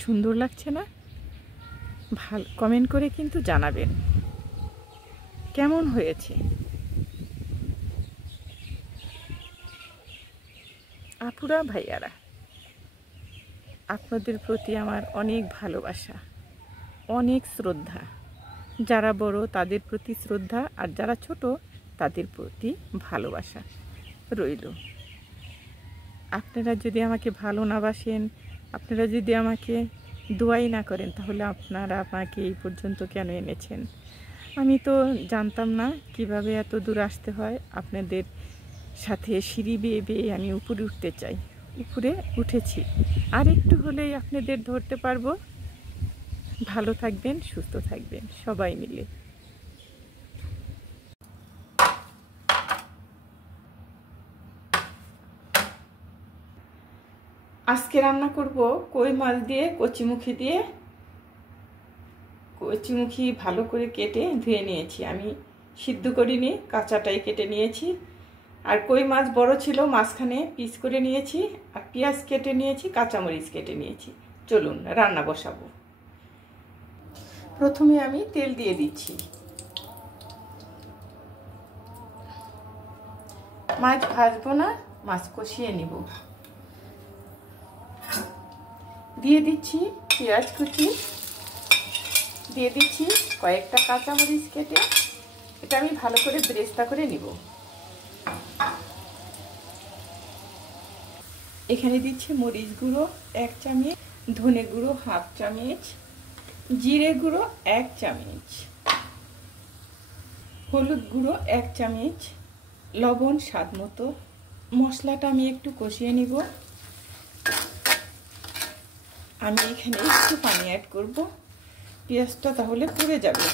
সুন্দর লাগছে না? ভালো কমেন্ট করে কিন্তু জানাবেন কেমন হয়েছে। আপুরা ভাইয়ারা, আপনাদের প্রতি আমার অনেক ভালোবাসা, অনেক শ্রদ্ধা। যারা বড় তাদের প্রতি শ্রদ্ধা, আর যারা ছোট তাদের প্রতি ভালোবাসা রইল। আপনারা যদি আমাকে ভালো না বাসেন, আপনারা যদি আমাকে দোয়াই না করেন, তাহলে আপনারা আমাকে এই পর্যন্ত কেন এনেছেন? আমি তো জানতাম না কিভাবে এত দূর আসতে হয়। আপনাদের সাথে সিঁড়ি বেয়ে বেয়ে আমি উপরে উঠতে চাই, উপরে উঠেছি। আর একটু হলেই আপনাদের ধরতে পারবো। ভালো থাকবেন, সুস্থ থাকবেন সবাই মিলে। আজকে রান্না করব কই মাছ দিয়ে কচিমুখি ভালো করে কেটে ধুয়ে নিয়েছি। আমি সিদ্ধ করিনি, কাঁচাটাই কেটে নিয়েছি। আর কই মাছ বড় ছিল, মাঝখানে পিস করে নিয়েছি। আর পেঁয়াজ কেটে নিয়েছি, কাঁচামরিচ কেটে নিয়েছি। চলুন রান্না বসাবো। প্রথমে আমি তেল দিয়ে দিচ্ছি। মাছ ভাজবো না, মাছ কষিয়ে নিব। দিয়ে দিচ্ছি পেঁয়াজ কুচি, দিয়ে দিচ্ছি কয়েকটা কাঁচামরিচ কেটে। এটা আমি ভালো করে বেরেস্তা করে নিব। এখানে দিচ্ছি মরিচ গুঁড়ো 1 চামচ, ধনে গুঁড়ো 1/2 চামচ, জিরে গুঁড়ো 1 চামচ, হলুদ গুঁড়ো 1 চামচ, লবণ স্বাদ মতো। মশলাটা আমি একটু কষিয়ে নিব। আমি এখানে একটু পানি অ্যাড করব, পেঁয়াজটা তাহলে পুড়ে যাবে।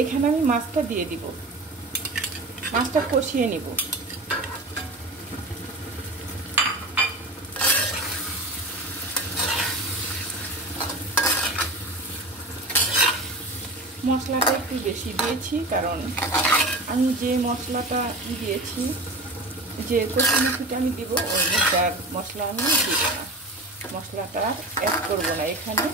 এখানে আমি মাছটা দিয়ে দিব, মাছটা কষিয়ে নিব। মশলাটা একটু বেশি দিয়েছি, কারণ আমি যে মশলাটা দিয়েছি, যে কচুমুখিটা আমি দিব, ওই মিটার মশলা আমি দিব না, মশলাটা অ্যাড করব না এখানে।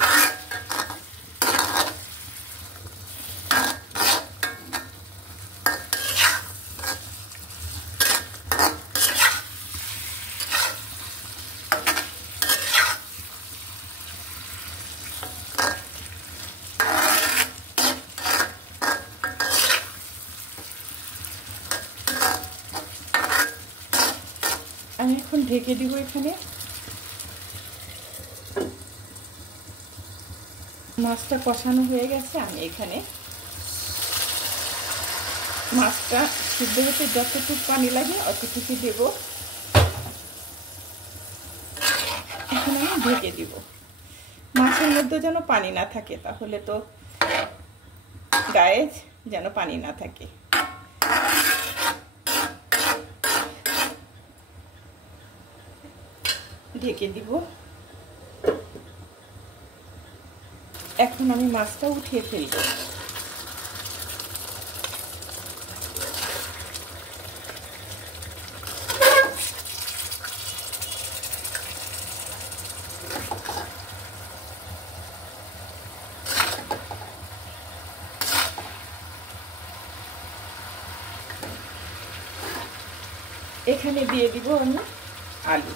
আমি এখন ঢেকে দিব। এখানে মাছটা কষানো হয়ে গেছে। আমি এখানে মাছটা সিদ্ধ হতে যতটুকু পানি লাগে অতটুকু দেব। এখন আমি ঢেকে দিব। মাছের মধ্যে যেন পানি না থাকে, তাহলে তো গায়ে যেন পানি না থাকে। ঢেকে দিব। এখন আমি মাছটা উঠিয়ে ফেলব। এখানে দিয়ে দিব আমি আলু,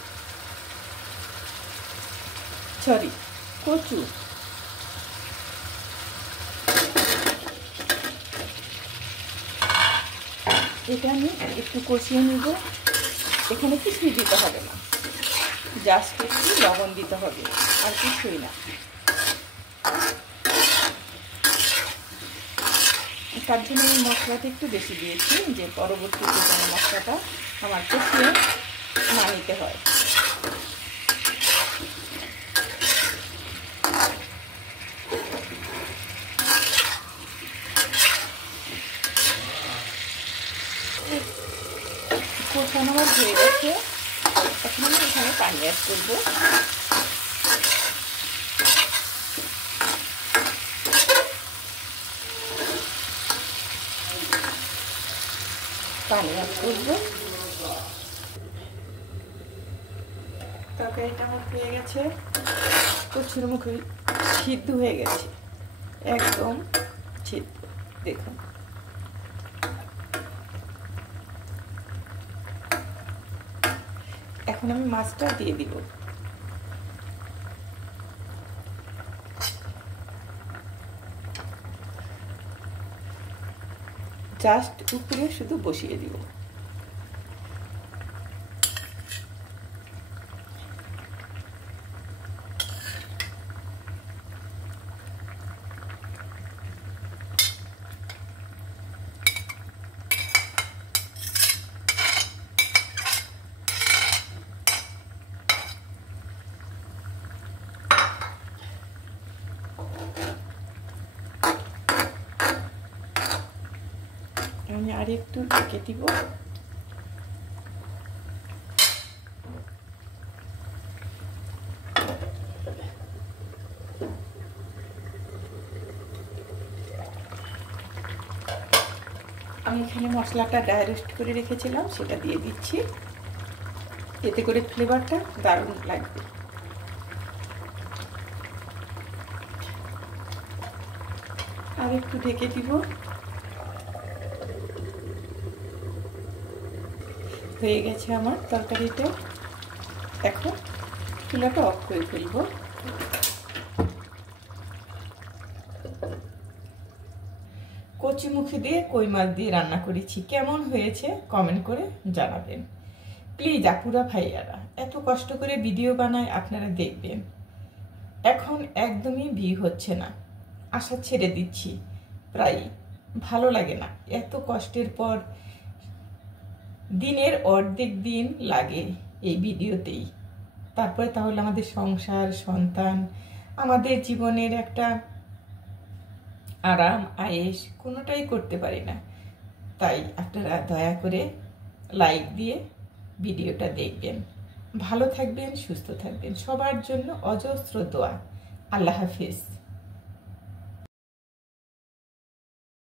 কচু। এটা আমি একটু কষিয়ে নিব। এখানে কিছুই দিতে হবে না, জাস্ট একটু লবণ দিতে হবে, আর কিছুই না। তার জন্য আমি মশলাটা একটু বেশি দিয়েছি, যে পরবর্তীতে যেন মশলাটা আমার কষিয়ে না নিতে হয়। কষানো হয়ে গেছে। এখন আমি এখানে পানি পানি অ্যাড করব। পানি অ্যাড করব। তরকারিটা আমার হয়ে গেছে, কচুর মুখে সিদ্ধ হয়ে গেছে, একদম সিদ্ধ। দেখুন এখন আমি মাছটা দিয়ে দিব। জাস্ট উপরে শুধু বসিয়ে দিব। আমি আর একটু ঢেকে দিব। আমি এখানে মশলাটা ড্রাই রোস্ট করে রেখেছিলাম, সেটা দিয়ে দিচ্ছি। এতে করে ফ্লেভারটা দারুণ লাগবে। আর একটু ঢেকে দিব। হয়ে গেছে আমার তরকারিটা। এখন চুলাটা অফ করে ফেলবো। কচুমুখী দিয়ে কই মাছ দিয়ে রান্না করেছি, কেমন হয়েছে কমেন্ট করে জানাবেন প্লিজ। আপুরা ভাইয়ারা এত কষ্ট করে ভিডিও বানায়, আপনারা দেখবেন। এখন একদমই ভিউ হচ্ছে না, আশা ছেড়ে দিচ্ছি, প্রায় ভালো লাগে না। এত কষ্টের পর দিনের অর্ধেক দিন লাগে এই ভিডিওতেই, তারপরে তাহলে আমাদের সংসার, সন্তান, আমাদের জীবনের একটা আরাম আয়েশ কোনোটাই করতে পারি না। তাই আপনারা দয়া করে লাইক দিয়ে ভিডিওটা দেখবেন। ভালো থাকবেন, সুস্থ থাকবেন, সবার জন্য অজস্র দোয়া। আল্লাহ হাফিজ।